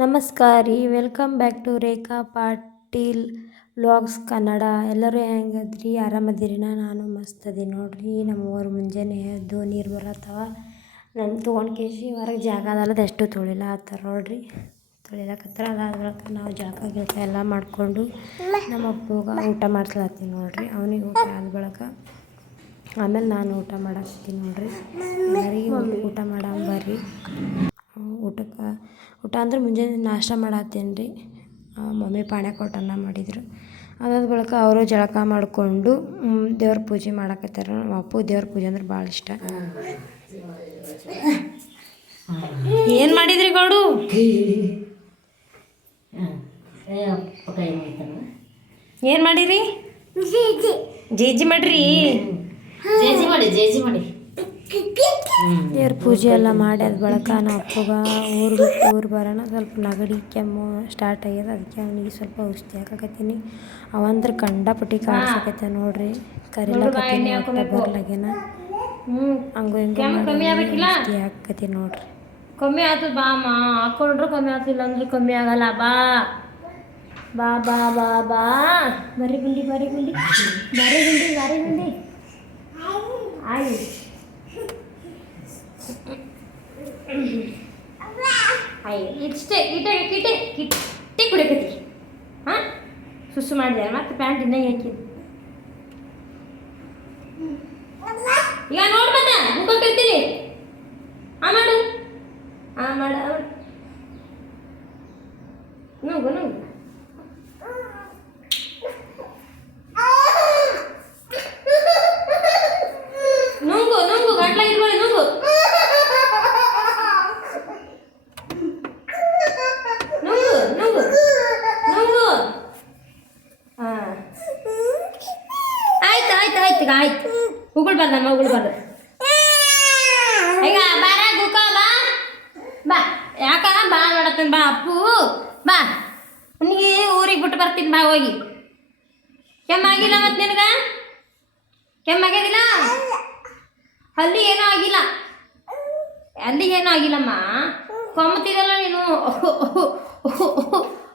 ನಮಸ್ಕಾರ ರೀ, welcome back to Rekha Patil vlogs Kannada. ಎಲ್ಲರೂ ಹೆಂಗದ್ರಿ? ಆರಾಮದಿರಿ? ನಾನು ಮಸ್ತ್ ಅದೀನಿ ನೋಡ್ರಿ. ನಮ್ಮವ್ರು ಮುಂಜಾನೆ ಎದ್ದು ನೀರು ಬರತ್ತವ, ನಾನು ತೊಗೊಂಡು ಕೇಸಿ ಹೊರಗೆ ಜಾಗ ಅದಲ್ಲದ ಎಷ್ಟು ತೊಳಿಲ್ಲ ಆತರ ನೋಡ್ರಿ. ತೊಳಿಲಕತ್ರ ಅದಾದ ಬಳಿಕ ನಾವು ಜಳಕ ಗಿಳಕ ಎಲ್ಲ ಮಾಡಿಕೊಂಡು ನಮ್ಮ ಅಪ್ಪಗ ಊಟ ಮಾಡ್ಸ್ಲತ್ತೀನಿ ನೋಡ್ರಿ. ಅವನಿಗೆ ಊಟ ಆದ ಬಳಿಕ ಆಮೇಲೆ ನಾನು ಊಟ ಮಾಡಾಕ್ತೀನಿ ನೋಡ್ರಿ. ಎಲ್ಲರಿಗೆ ಊಟ ಮಾಡಂಬರ್ರಿ. ಊಟ ಅಂದ್ರೆ ಮುಂಜಾನೆ ನಾಷ್ಟ ಮಾಡತ್ತೀನಿ ರೀ. ಮಮ್ಮಿ ಪಾಣ್ಯಕೊಟ್ಟು ಅನ್ನ ಮಾಡಿದರು. ಅದಾದ ಬಳಿಕ ಅವರು ಜಳಕ ಮಾಡಿಕೊಂಡು ದೇವ್ರ ಪೂಜೆ ಮಾಡಕತ್ತಾರ. ನಮ್ಮ ಅಪ್ಪಗೆ ದೇವ್ರ ಪೂಜೆ ಅಂದ್ರೆ ಭಾಳ ಇಷ್ಟ. ಏನು ಮಾಡಿದ್ರಿ ಗೌಡು? ಏನು ಮಾಡಿರಿ? ಜೇಜಿ ಮಾಡ್ರಿ. ಜೇಜಿ ಮಾಡಿ ದೇವ್ರ ಪೂಜೆ ಎಲ್ಲ ಮಾಡಿ ಅದ ಬಳಿಕ ನಮ್ಮ ಅಪ್ಪಗ ಊರು ಬರೋಣ ಸ್ವಲ್ಪ ನೆಗಡಿ ಕೆಮ್ಮು ಸ್ಟಾರ್ಟ್ ಆಗ್ಯದ. ಅದಕ್ಕೆ ಅವನಿಗೆ ಸ್ವಲ್ಪ ಔಷಧಿ ಹಾಕಕತ್ತೀನಿ. ಅವಂದ್ರೆ ಕಂಡಪಟ್ಟಿ ಕಾಡ್ಸಕತ್ತ ನೋಡ್ರಿ. ಕರಿಲಕತ್ತೀನಿ ಒಟ್ಟು ಬರ್ಲಾಗೇನ. ಹಂಗು ಹಿಂಗು ಮಾಡಿ ಔಷಧಿ ಹಾಕತ್ತೀನಿ ನೋಡ್ರಿ. ಕಮ್ಮಿ ಆಗ್ತದೆ ಬಾ ಅಮ್ಮ, ಹಾಕೊಂಡ್ರು ಕಮ್ಮಿ ಆಗ್ತಿಲ್ಲ ಅಂದ್ರೆ ಕಮ್ಮಿ ಆಗಲ್ಲ. ಬಾ ಬಾ ಬಾ ಬಾ ಬಾ ಬರಿ ಗುಂಡಿ ಆಯ್ ಇಷ್ಟೇ ಕಿಟ್ಟಿ ಕುಡಿಯಕತ್ತಿ. ಹಾಂ ಸುಸ್ಸು ಮಾಡಿದೆ ಮತ್ತೆ ಪ್ಯಾಂಟ್ ಇನ್ನೇ ಹಾಕಿ. ಈಗ ನೋಡಿ ಮತ್ತೆ ಮುಖಕ್ಕಿರ್ತೀನಿ. ಮಾಡು ನುಗ್ಗು ಗಂಟ್ಲ ಇಟ್ಕೊಳ್ಳಿ. ನುಗ್ಗು ಹಾಂ ಆಯ್ತು ಉಗುಳ್ಬಾರ್ದು. ಈಗ ಬಾರ ಗುಕ್ಕ ಬಾ ಯಾಕ ಬಾ ನೋಡತ್ತೀನಿ. ಬಾ ಅಪ್ಪು ಬಾ, ನಿನಗೆ ಊರಿಗೆ ಬಿಟ್ಟು ಬರ್ತೀನಿ. ಬಾ ಹೋಗಿ. ಕೆಮ್ಮಾಗಿಲ್ಲ ಮತ್ತೆ ನಿನಗೆ? ಕೆಮ್ಮಾಗ್ಯದಿಲ್ಲ? ಅಲ್ಲಿ ಏನೂ ಆಗಿಲ್ಲಮ್ಮ. ಕೊಮ್ಮತಿದಲ್ಲ ನೀನು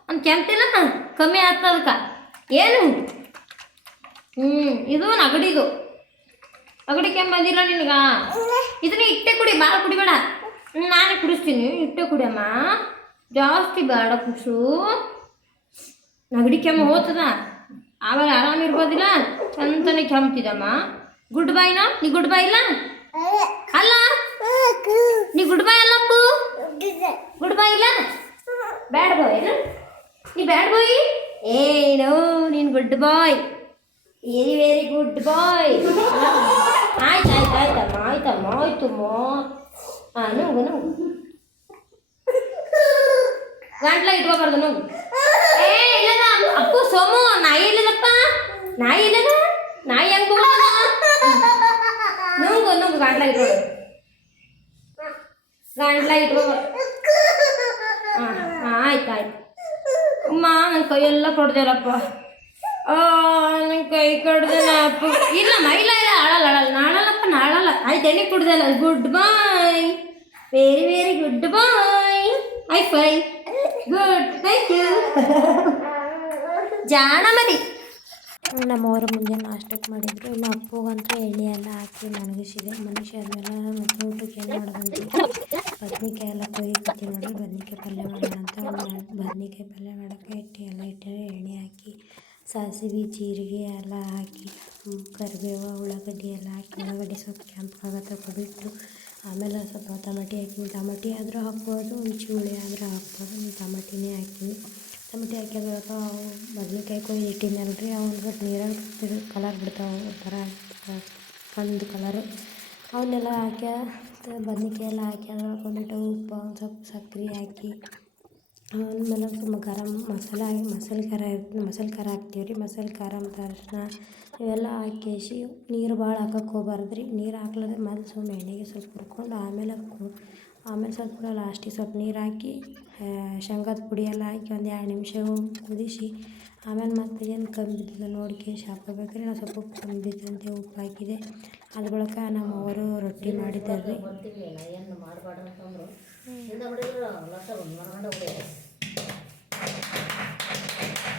ಅಂತ ಕೆಮ್ತಿಲ್ಲ, ಕಮ್ಮಿ ಆಗ್ತದ ಅದಕ್ಕೆ. ಏನು ಇದು ನಗಡಿ ಕೆಮ್ಮದಿಲ್ಲ ನಿನಗ? ಇದನ್ನ ಇಟ್ಟೆ ಕುಡಿ, ಭಾಳ ಕುಡಿಬೇಡ. ನಾನೇ ಕುಡಿಸ್ತೀನಿ, ಇಟ್ಟೆ ಕುಡಿಯಮ್ಮ. ಜಾಸ್ತಿ ಬೇಡ ಕುಸು. ನಗಡಿ ಕೆಮ್ಮು ಹೋಗ್ತದ, ಆವಾಗ ಆರಾಮಿರ್ಬೋದಿಲ್ಲ. ಚಂತನೇ ಕೆಮ್ತಿದಮ್ಮ. ಗುಡ್ ಬಾಯ್ನ? ನೀ ಗುಡ್ ಬಾಯ್ ಇಲ್ಲ ಅಲ್ಲ? ನೀ ಗುಡ್ ಬಾಯ್ ಅಲ್ಲಪ್ಪು? ಗುಡ್ ಬಾಯ್ ಇಲ್ಲ? ಬ್ಯಾಡ್ ಬಾಯ್ ಇಲ್ಲ? ನೀ ಬ್ಯಾಡ್ ಬಾಯ್? ಏನೋ ನೀನು ಗುಡ್ ಬಾಯ್, ವೆರಿ ಗುಡ್ ಬಾಯ್. ಆಯ್ತಮ್ಮ. ಹಾಂ ನುಗ್ಗು ಗಂಟ್ಲ ಇಟ್ಕೋಬಾರ್ದು. ನುಗ್ಗು. ಇಲ್ಲದ ಅಪ್ಪು ಸೋಮು, ನಾಯಿ ಇಲ್ಲದಪ್ಪ. ನಾಯಿ ಇಲ್ಲದ? ನಾಯಿ ಹೆಂಗ್ ನುಗ್ಗು ಗಂಟ್ಲ ಇಟ್ಕೋಬಾರ್ದು. ಹಾಂ ಆಯ್ತು. ಅಮ್ಮ ನನ್ನ ಕೈಯೆಲ್ಲ ಕೊಡ್ದೇಲಪ್ಪ. ನನ್ನ ಕೈ ಕಡ್ದೇನ ಅಪ್ಪ. ಇಲ್ಲಮ್ಮ ಇಲ್ಲ ನಾಳಲ್ಲ. ಆಯ್ತು ಎಣ್ಣೆ ಕುಡ್ದಲ್ಲ. Good boy, very good boy. Hi good, thank you. ಜಾಣ ಮರಿ. ನಮ್ಮವರು ಮುಂಜಾನೆ ನಾಷ್ಟಕ್ಕೆ ಮಾಡಿದ್ರು. ಇನ್ನು ಅಪ್ಪಗಂತೂ ಎಣ್ಣೆ ಎಲ್ಲ ಹಾಕಿ ಮನಗಿಸಿದೆ. ಆದಮೇಲೆ ಮತ್ತೆ ಊಟಕ್ಕೆ ಏನು ಮಾಡೋದಂತ ಬದ್ನಿಕಾಯಿ ಎಲ್ಲ ಕೊಯ್ಯಕತ್ತಿ ನೋಡ್ರಿ. ಬದ್ನಿಕಾಯಿ ಪಲ್ಯ ಮಾಡೋಣ ಅಂತ ಬದ್ನಿಕಾಯಿ ಪಲ್ಯ ಮಾಡೋಕ್ಕೆ ಇಟ್ಟರೆ ಎಣ್ಣೆ ಹಾಕಿ ಸಾಸಿವೆ ಜೀರಿಗೆ ಎಲ್ಲ ಹಾಕಿ ಕರಿಬೇವು ಉಳ್ಳಾಗಡ್ಡಿ ಎಲ್ಲ ಹಾಕಿ ಉಳ್ಳಾಗಡ್ಡಿ ಸ್ವಲ್ಪ ಕೆಂಪಾಗತ್ತೆ ಬಿಟ್ಟು ಆಮೇಲೆ ಸ್ವಲ್ಪ ಟಮಾಟಿ ಹಾಕಿ. ಟಮಾಟಿ ಆದರೂ ಹಾಕ್ಬೋದು, ಹುಳಿ ಆದರೂ ಹಾಕ್ಬೋದು. ಟಮಾಟಿನೇ ಹಾಕಿನಿ. ಟಮಾಟಿ ಹಾಕಿದಾಗ ಬದ್ನಿಕಾಯಿ ಕೊಯ್ದು ಇಟ್ಟಿನಲ್ರಿ, ಅವನು ಸ್ವಲ್ಪ ನೀರಾಗ ಕಲರ್ ಬಿಡ್ತಾವೆ, ಒಂಥರ ಕಂದು ಕಲರು. ಅವನ್ನೆಲ್ಲ ಹಾಕಿ ಬದ್ನಿಕಾಯಿ ಎಲ್ಲ ಹಾಕಿ ಅದ್ರೊಳಗೆ ಒಂದಿಟ್ಟು ಉಪ್ಪು, ಒಂದು ಸ್ವಲ್ಪ ಸಕ್ಕರೆ ಹಾಕಿ ಆಮೇಲೆ ಸ್ವಲ್ಪ ಗರಂ ಮಸಾಲೆ ಖಾರ ಹಾಕ್ತೀವಿ ರೀ. ಮಸಾಲೆ ಖಾರ ಮತ್ತು ಅರಿಶಿನ ಇವೆಲ್ಲ ಹಾಕೇಸಿ ನೀರು ಭಾಳ ಹಾಕಕ್ಕೆ ಹೋಗ್ಬಾರ್ದು ರೀ. ನೀರು ಹಾಕ್ಲಾರ್ದೆ ಮೊದಲು ಸುಮ್ಮನೆ ಎಣ್ಣೆಗೆ ಸ್ವಲ್ಪ ಹುರ್ಕೊಂಡು ಆಮೇಲೆ ಸ್ವಲ್ಪ ಲಾಸ್ಟಿಗೆ ಸ್ವಲ್ಪ ನೀರು ಹಾಕಿ ಶೇಂಗಾದ ಪುಡಿ ಎಲ್ಲ ಹಾಕಿ ಒಂದು 2 ನಿಮಿಷ ಕುದಿಸಿ ಆಮೇಲೆ ಮತ್ತೆ ಏನು ಕಮ್ಮಿ ಬಿದ್ದದ ನೋಡ್ಕೇಸಿ ಹಾಕೋಬೇಕ್ರಿ. ನಾನು ಸ್ವಲ್ಪ ಉಪ್ಪು ಕಮ್ಮಿ ಬಿದ್ದಂತೆ ಉಪ್ಪು ಹಾಕಿದೆ. ಅದ್ರ ಬಳಿಕ ನಮ್ಮವರು ರೊಟ್ಟಿ ಮಾಡಿದ್ದಾರೆ ರೀ.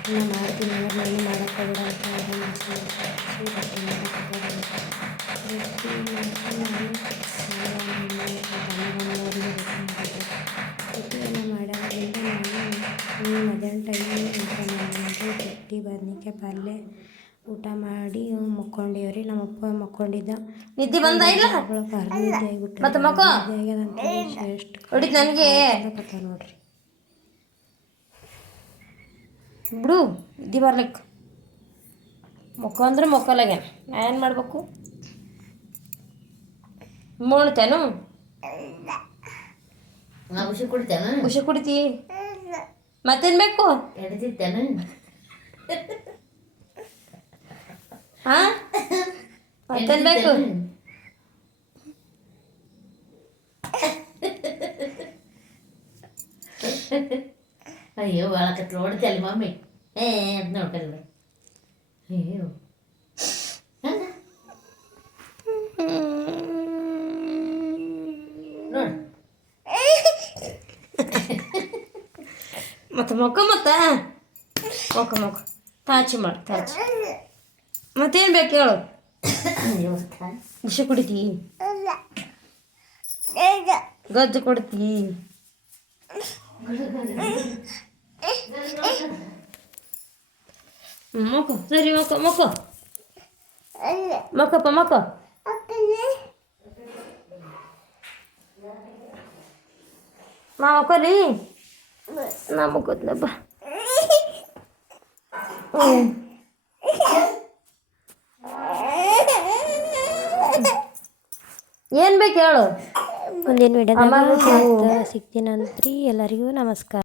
ನಾನು ಮಾಡ್ತೀನಿ ಅಂದ್ರೆ ನಾನು ಮಾಡೋಕ್ಕೋಗ್ಬಿಡ ಅಂತ ಅದನ್ನು ರೊಟ್ಟಿ ರೊಟ್ಟಿಯನ್ನು ಮಾಡೋದ್ರಿಂದ ನಾನು ಮಧ್ಯಾಹ್ನ ಟೈಮಲ್ಲಿ ಊಟ ಮಾಡಿದ್ದು ರೊಟ್ಟಿ ಬದ್ನಿಕಾಯಿ ಪಲ್ಯ ಊಟ ಮಾಡಿ ಮಕ್ಕೊಂಡೇವ್ರಿ. ನಮ್ಮಪ್ಪ ಮಕ್ಕೊಂಡಿದ್ದ ನಿದ್ದೆ ಬಂದ ಇಲ್ಲ ನಿದ್ದೆ ಆಗಿಬಿಟ್ಟು ಮತ್ತೆ ಮಕ್ಕೋ ಎಷ್ಟು ಹೊಡಿತು ನನಗೆ ನೋಡ್ರಿ. ಬಿಡು ನಿದ್ದೆ ಬರ್ಲಿಕ್ಕೆ ಮೊಕ್ಕ ಅಂದ್ರೆ ಮೊಕ್ಕಲಾಗೆ ನಾ ಏನು ಮಾಡ್ಬೇಕು ಮೂಣ್ತೇನು ಖುಷಿ ಕುಡಿತೇನ ಖುಷಿ ಕುಡಿತಿ ಮತ್ತೇನು ಬೇಕು ಎಡ್ತಿತ್ತೇನ ಹಾಂ ಮತ್ತೇನು ಬೇಕು ಅಯ್ಯೋ ಒಳಕತ್ ನೋಡ್ತಲ್ಲ ಮಮ್ಮಿ ಅಂತ ನೋಡ್ಕಲ್ಲ ಅಯ್ಯೋ ನೋಡು ಮತ್ತೆ ಮೊಕ್ಕ ಮೊಕ್ಕ ತಾಚಿ ಮಾಡಿ ತಾಚಿ ಮತ್ತೇನು ಬೇಕು ಹೇಳು ಖುಷಿ ಕುಡಿತಿ ಗಜ್ಜು ಕೊಡ್ತಿ ಮೊಕ್ಕ ಸರಿ ಮೊಕ್ಕಪ್ಪ ಮೊಕ್ಕಲಿ ನಾ ಮುಕ್ಕೋದ್ನಪ್ಪ ಏನು ಬೇಕು ಹೇಳು ಮುಂದಿನ ವಿಡಿಯೋದಾಗ ಸಿಗ್ತೀನಂತ್ರಿ. ಎಲ್ಲರಿಗೂ ನಮಸ್ಕಾರ.